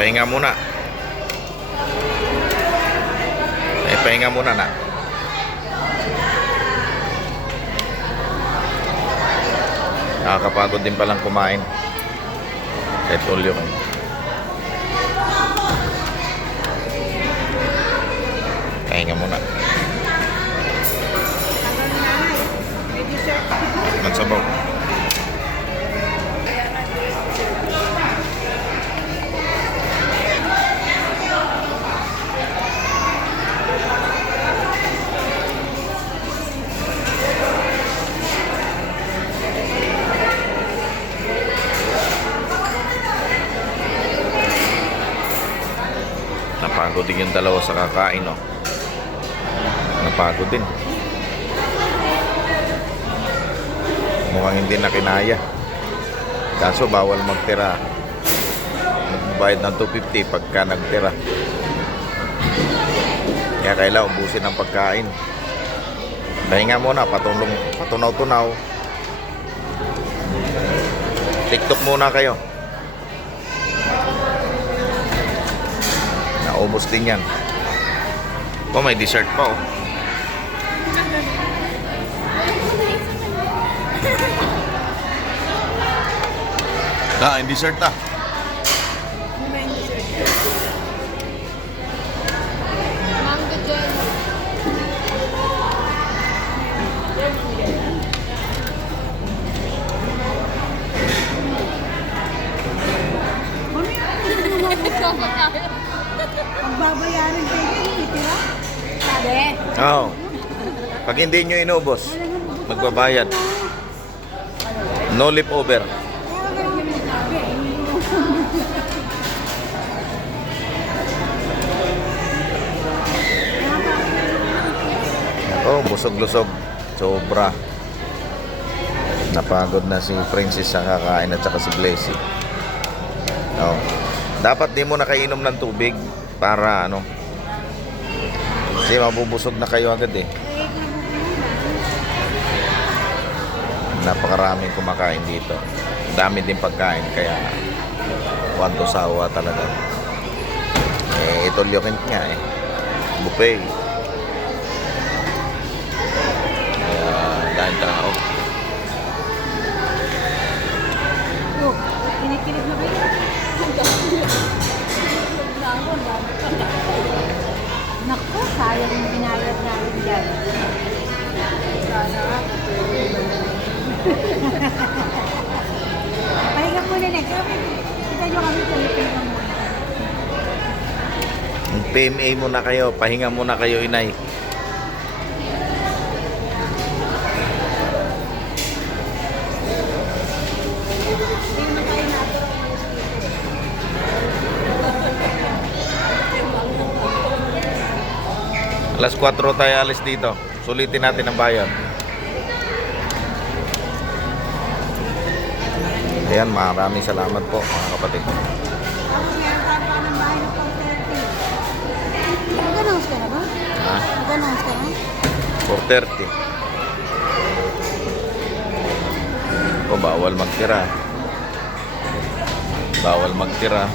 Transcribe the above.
Pahinga muna. Pahinga muna na. Nakakapagod din palang kumain. Kahit ulyo ka. Pahinga muna. Magsabaw. Napagod din yung dalawa sa kakain, no? Napagod din. Mukhang hindi na kinaya. Kaso bawal magtira. Magbayad ng 250 pagka nagtira. Kaya kailangan ubusin ang pagkain. Pahinga muna, patunaw-tunaw. TikTok muna kayo. Naubos din yan. Oh, may dessert pa, oh. Kain dessert na. Mango jelly. Ang babayaran kayo, titira? Sabi? Oo. Pag hindi nyo inubos, magbabayad. No lip over. Oh, busog-lusog. Sobra. Napagod na si Princess sa kakain at saka si Blessy. Oh. Dapat di mo na kainom ng tubig para ano. Kasi mabubusog na kayo agad eh. Napakaraming kumakain dito. Dami din pagkain kaya wanto sawa talaga. Eh, ito lyokin nga eh. Buffet. Dahil tao. Oh, kinikilig na kayo. Naku, sayang yung binayad namin dyan. Pahinga muna na. Kita nyo kami pahinga muna. PMA muna kayo. Pahinga muna kayo, inay. Alas 4 tayo alis dito. Sulitin natin ang bayan. Ayan, maraming salamat po mga kapatid. Tapos meron tayo pa ng bahay ng pang 30. Mag-announce ka na ba? Ha? Mag-announce ka na? 4:30. O, bawal magtira. Bawal magtira.